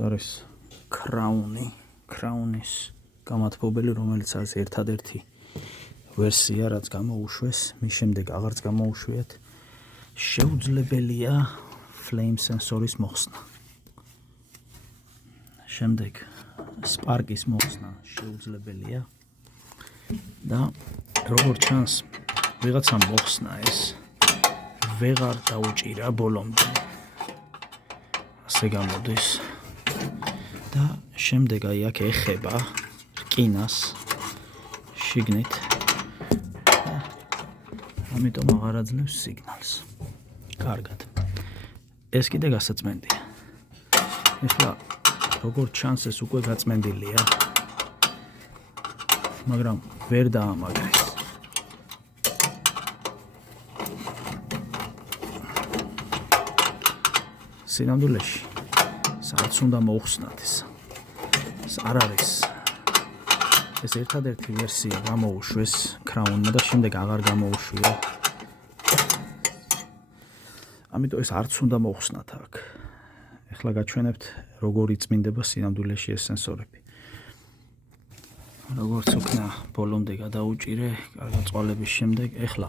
არის Crown-ის გამათბობელი, რომელიც არის ერთადერთი ვერსია, რაც გამოუშვეს, მის შემდეგ აღარც გამოუშვიათ. შეუძლებელია flame sensor-ის მოხსნა. შემდეგ Spark-ის მოხსნა შეუძლებელია და როგორც ჩანს, ვიღაცამ მოხსნა ეს ვეღარ დაუჭირა ბოლომდე. ასე გამოდის. და შემდეგ აი აქ ეხება რკინას შიგნით. ამიტომ აღარ აძლევს სიგნალს. კარგად. ეს კიდე გასაწმენდია. ეხლა როგორც ჩანს ეს უკვე გაწმენდილია. მაგრამ ვერ დაამაგრეს. სინამდვილეში სადაც უნდა მოუხსნათ ეს. ეს არ არის. ეს ერთადერთი ვერსია გამოუშვეს Crown-მა და შემდეგ აღარ გამოუშვია. ამიტომ ეს არც უნდა მოუხსნათ აქ. ეხლა გაჩვენებთ როგორ იწმინდება სინამდვილეში ეს სენსორები. როგორც უკნა ბოლომდე გადაუჭირე, კარგად წვალების შემდეგ ეხლა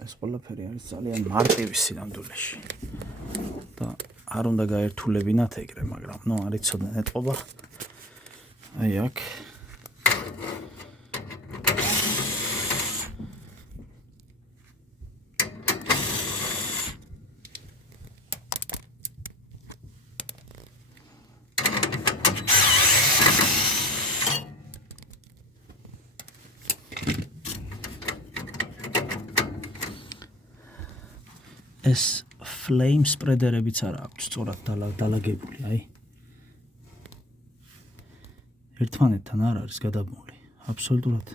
ეს ყველაფერი არის ძალიან მარტივი სინამდვილეში. და არ უნდა გაერთულებინათ ეგრე, მაგრამ არ იცოდნენ ეტყობა. აი აქ ეს flame spreader-ებიც არ აქვს სწორად დალაგებული, აი. ერთმანეთთან არ არის გადაბმული, აბსოლუტურად.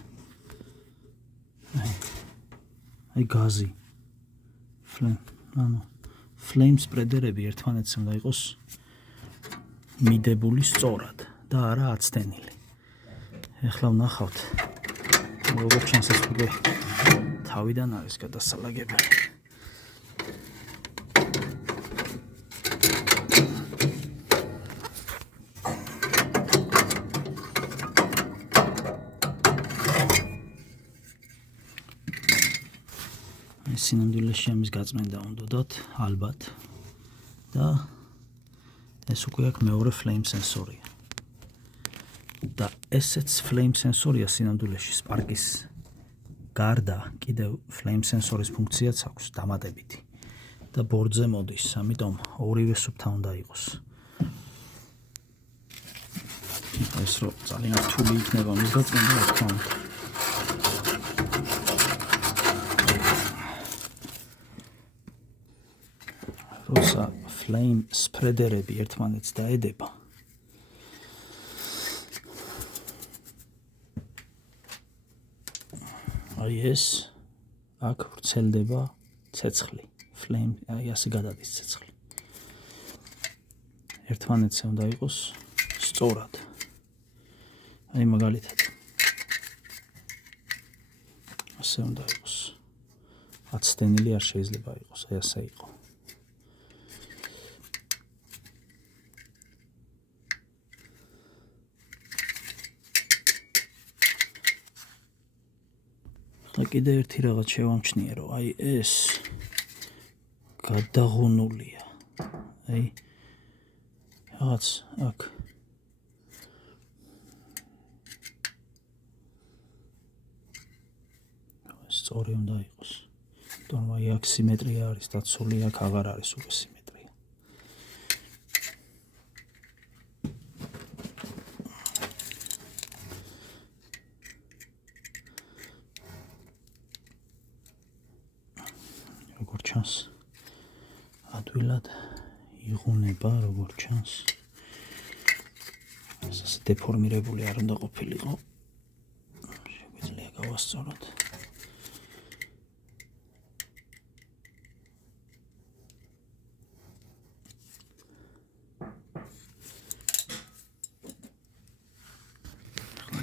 აი გაზი. flame spreader-ები ერთმანეთს უნდა იყოს მიდებული სწორად და არა აცდენილი. ეხლა ვნახავთ, როგორც ჩანს ეს უკვე თავიდან არის გადასალაგებელი. სინამდვილეში ამის გაწმენდა უნდათ ალბათ და ეს უკვე აქ მეორე flame sensor-ია. და ესეც flame sensor-ია სინამდვილეში Spark-ის გარდა კიდევ flame sensor-ის ფუნქციაც აქვს დამატებითი და ბორდზე მოდის, ამიტომ ორივე სუფთა უნდა იყოს. ეს რო ძალიან რთული იქნება მის გაწმენდა, რა თქმა უნდა. როცა flame spreader-ები ერთმანეთს დაედება, აი ეს აქ ვრცელდება ცეცხლი, flame, აი ასე გადადის ცეცხლი. ერთმანეთზე უნდა იყოს სწორად. აი მაგალითად. ასე უნდა იყოს. აცდენილი არ შეიძლება იყოს, აი ასე იყო. კიდე ერთი რაღაც შევამჩნიე, რომ აი ეს გადაღუნულია. აი რაღაც აქ სწორი უნდა იყოს. თუმცა აი აქ სიმეტრია არის დაცული, აქ აღარ არის უკვე სიმეტრია. როგორც ჩანს, ადვილად იღუნება, როგორც ჩანს. ასე დეფორმირებული არ უნდა ყოფილიყო. შეგვიძლია გავასწოროთ.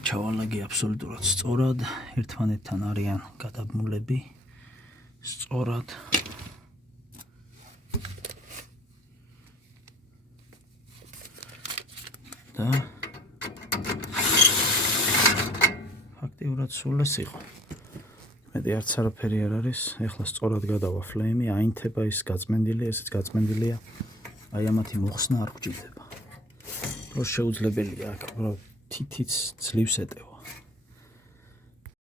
ჩავალაგე აბსოლუტურად სწორად, ერთმანეთთან არიან გადაბმულები სწორად. და ფაქტიურად სულ ეს იყო. მეტი არც არაფერი არ არის. ეხლა სწორად გადავა ფლეიმი, აინთება ის გაწმენდილი, ესეც გაწმენდილია. აი ამათი მოხსნა არ გვჭირდება. რო შეუძლებელია აქ, რო თითიც ძლივს ეტევა.